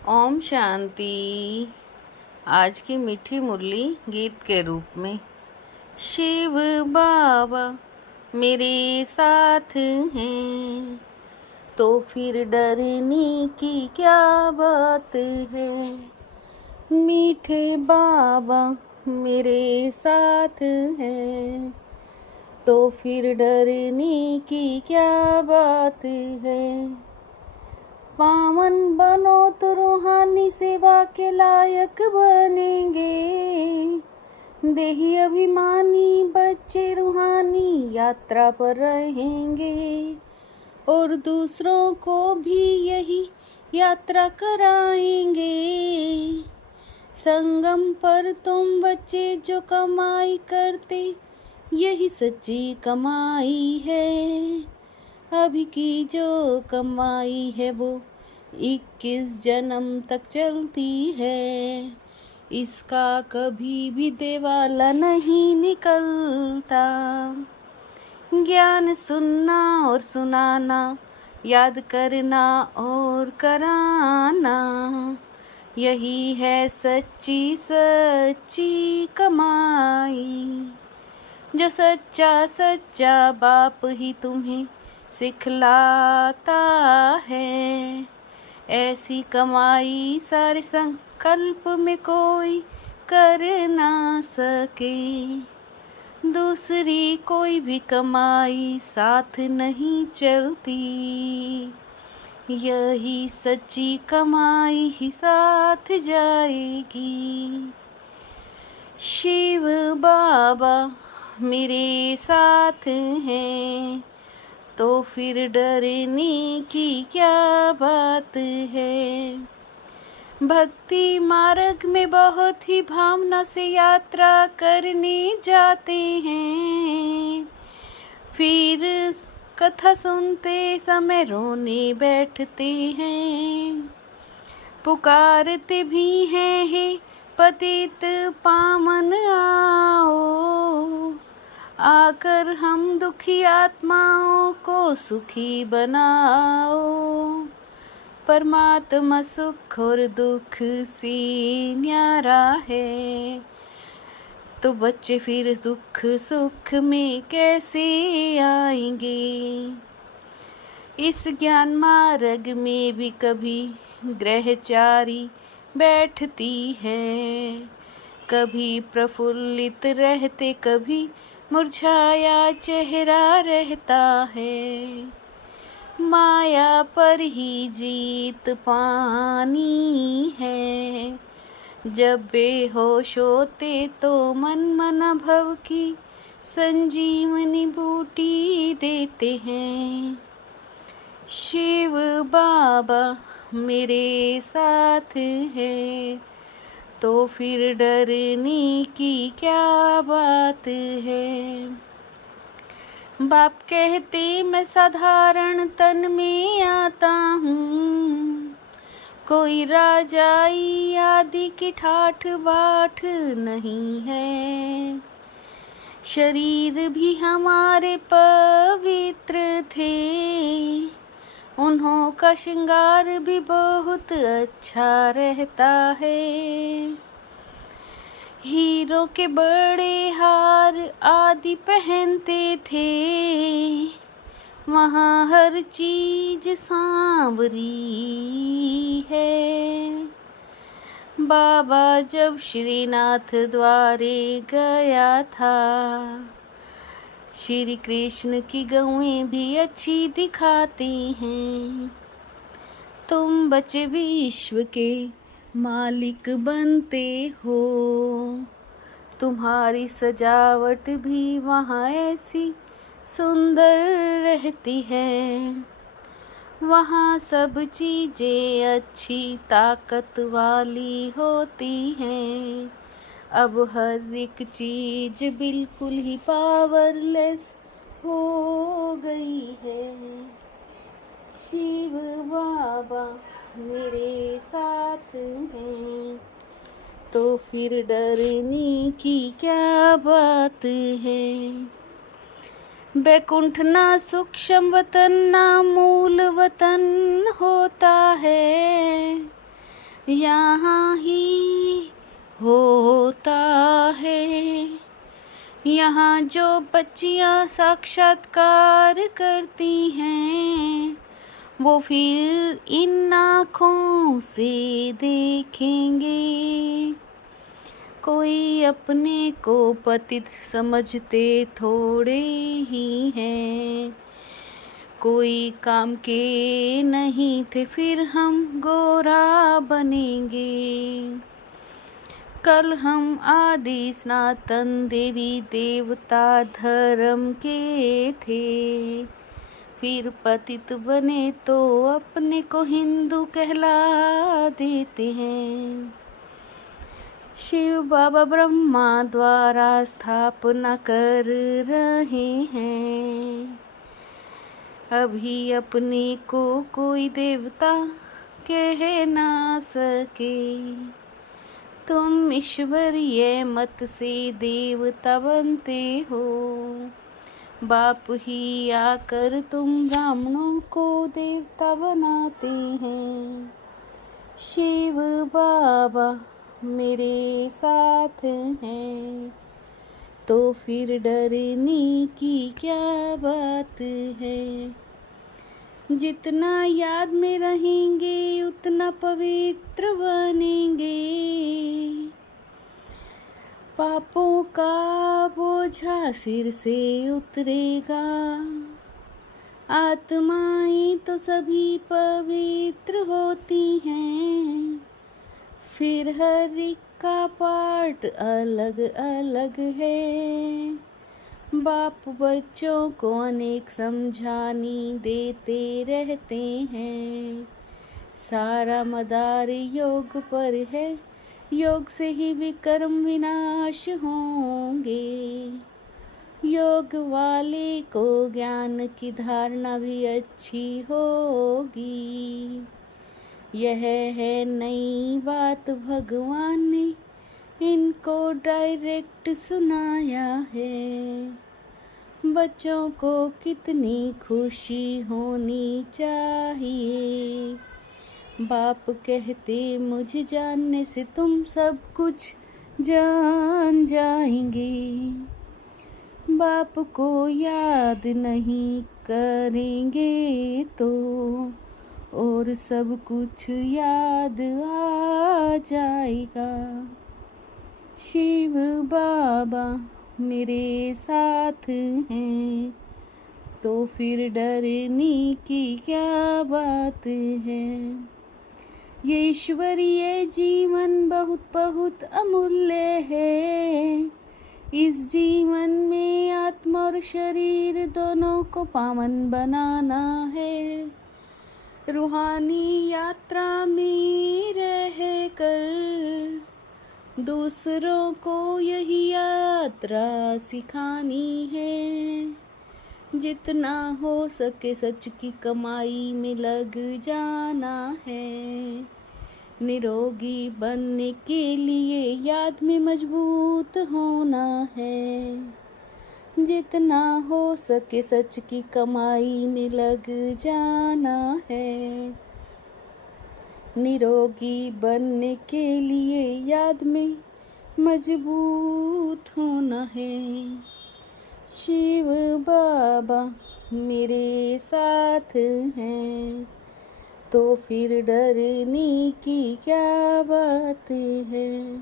ओम शांति। आज की मीठी मुरली गीत के रूप में। शिव बाबा मेरे साथ हैं तो फिर डरने की क्या बात है। मीठे बाबा मेरे साथ हैं तो फिर डरने की क्या बात है। पावन बनो तो रूहानी सेवा के लायक बनेंगे। देही अभिमानी बच्चे रूहानी यात्रा पर रहेंगे और दूसरों को भी यही यात्रा कराएंगे। संगम पर तुम बच्चे जो कमाई करते यही सच्ची कमाई है। अभी की जो कमाई है वो 21 जन्म तक चलती है। इसका कभी भी देवाला नहीं निकलता। ज्ञान सुनना और सुनाना, याद करना और कराना, यही है सच्ची सच्ची कमाई। जो सच्चा सच्चा बाप ही तुम्हें सिखलाता है। ऐसी कमाई सारे संकल्प में कोई कर ना सके। दूसरी कोई भी कमाई साथ नहीं चलती। यही सच्ची कमाई ही साथ जाएगी। शिव बाबा मेरे साथ हैं तो फिर डरने की क्या बात है। भक्ति मार्ग में बहुत ही भावना से यात्रा करने जाते हैं। फिर कथा सुनते समय रोने बैठते हैं। पुकारते भी हैं, हे पतित पावन आओ, आकर हम दुखी आत्माओं को सुखी बनाओ। परमात्मा सुख और दुख से न्यारा है, तो बच्चे फिर दुख सुख में कैसे आएंगे। इस ज्ञान मार्ग में भी कभी ग्रहचारी बैठती है। कभी प्रफुल्लित रहते, कभी मुरझाया चेहरा रहता है। माया पर ही जीत पानी है। जब बेहोश होते तो मन भव की संजीवनी बूटी देते हैं। शिव बाबा मेरे साथ हैं तो फिर डरने की क्या बात है। बाप कहते मैं साधारण तन में आता हूँ, कोई राजाई आदि की ठाठ बाट नहीं है। शरीर भी हमारे पवित्र थे, उन्हों का श्रृंगार भी बहुत अच्छा रहता है। हीरो के बड़े हार आदि पहनते थे, वहाँ हर चीज सांवरी है। बाबा जब श्रीनाथ द्वारे गया था, श्री कृष्ण की गौएं भी अच्छी दिखाती हैं। तुम बच्चे विश्व के मालिक बनते हो, तुम्हारी सजावट भी वहाँ ऐसी सुंदर रहती है। वहाँ सब चीजें अच्छी ताकत वाली होती हैं। अब हर एक चीज बिल्कुल ही पावरलेस हो गई है। शिव बाबा मेरे साथ हैं तो फिर डरने की क्या बात है। बैकुंठ ना सूक्ष्म वतन ना मूल वतन होता है। यहाँ ही होता है। यहाँ जो बच्चियाँ साक्षात्कार करती हैं वो फिर इन आँखों से देखेंगे। कोई अपने को पतित समझते थोड़े ही हैं, कोई काम के नहीं थे फिर हम गोरा बनेंगे। कल हम आदि सनातन देवी देवता धर्म के थे, फिर पतित बने तो अपने को हिंदू कहला देते हैं। शिव बाबा ब्रह्मा द्वारा स्थापना कर रहे हैं। अभी अपने को कोई देवता कह ना सके। तुम ईश्वरीय मत से देवता बनते हो, बाप ही आकर तुम ब्राह्मणों को देवता बनाते हैं। शिव बाबा मेरे साथ हैं तो फिर डरने की क्या बात है। जितना याद में रहेंगे उतना पवित्र बनेंगे। पापों का बोझा सिर से उतरेगा। आत्माएं तो सभी पवित्र होती हैं, फिर हर एक का पार्ट अलग अलग है। बाप बच्चों को अनेक समझानी देते रहते हैं। सारा मदार योग पर है, योग से ही विकर्म विनाश होंगे। योग वाले को ज्ञान की धारणा भी अच्छी होगी। यह है नई बात भगवान ने इनको डायरेक्ट सुनाया है। बच्चों को कितनी खुशी होनी चाहिए। बाप कहते मुझे जानने से तुम सब कुछ जान जाएंगे। बाप को याद नहीं करेंगे तो और सब कुछ याद आ जाएगा। शिव बाबा मेरे साथ हैं तो फिर डरने की क्या बात है। ये ईश्वरीय जीवन बहुत बहुत अमूल्य है। इस जीवन में आत्मा और शरीर दोनों को पावन बनाना है। रूहानी यात्रा में रह कर दूसरों को यही यात्रा सिखानी है। जितना हो सके सच की कमाई में लग जाना है। निरोगी बनने के लिए याद में मजबूत होना है। जितना हो सके सच की कमाई में लग जाना है। निरोगी बनने के लिए याद में मजबूत होना है। शिव बाबा मेरे साथ हैं तो फिर डरने की क्या बात है।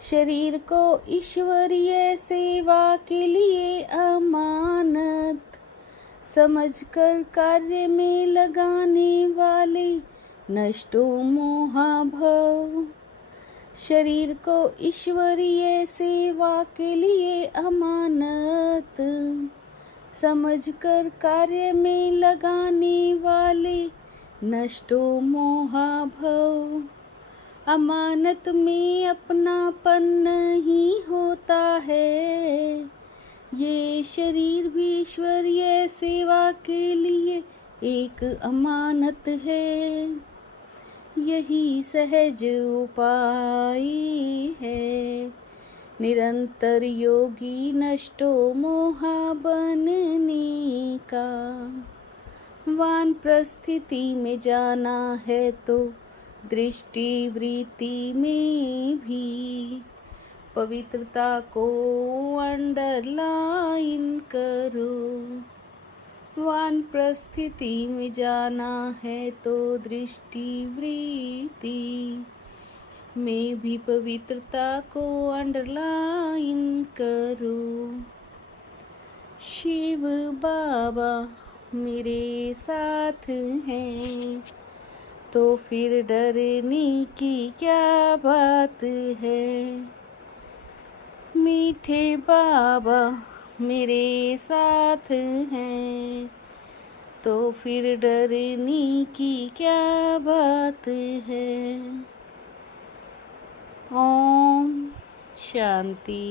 शरीर को ईश्वरीय सेवा के लिए अमानत समझकर कार्य में लगाने वाले नष्टो मोहाभव। शरीर को ईश्वरीय सेवा के लिए अमानत समझकर कार्य में लगाने वाले नष्टो मोहाभव। अमानत में अपनापन नहीं होता है। ये शरीर भी ईश्वरीय सेवा के लिए एक अमानत है। यही सहज उपाय है। निरंतर योगी नष्टो मोहा बनने का। वानप्रस्थिति में जाना है तो दृष्टि वृत्ति में भी पवित्रता को अंडरलाइन करो। वानप्रस्थिति में जाना है तो दृष्टि वृत्ति में भी पवित्रता को अंडरलाइन करो। शिव बाबा मेरे साथ हैं तो फिर डरने की क्या बात है। मीठे बाबा मेरे साथ हैं तो फिर डरने की क्या बात है। ओम शांति।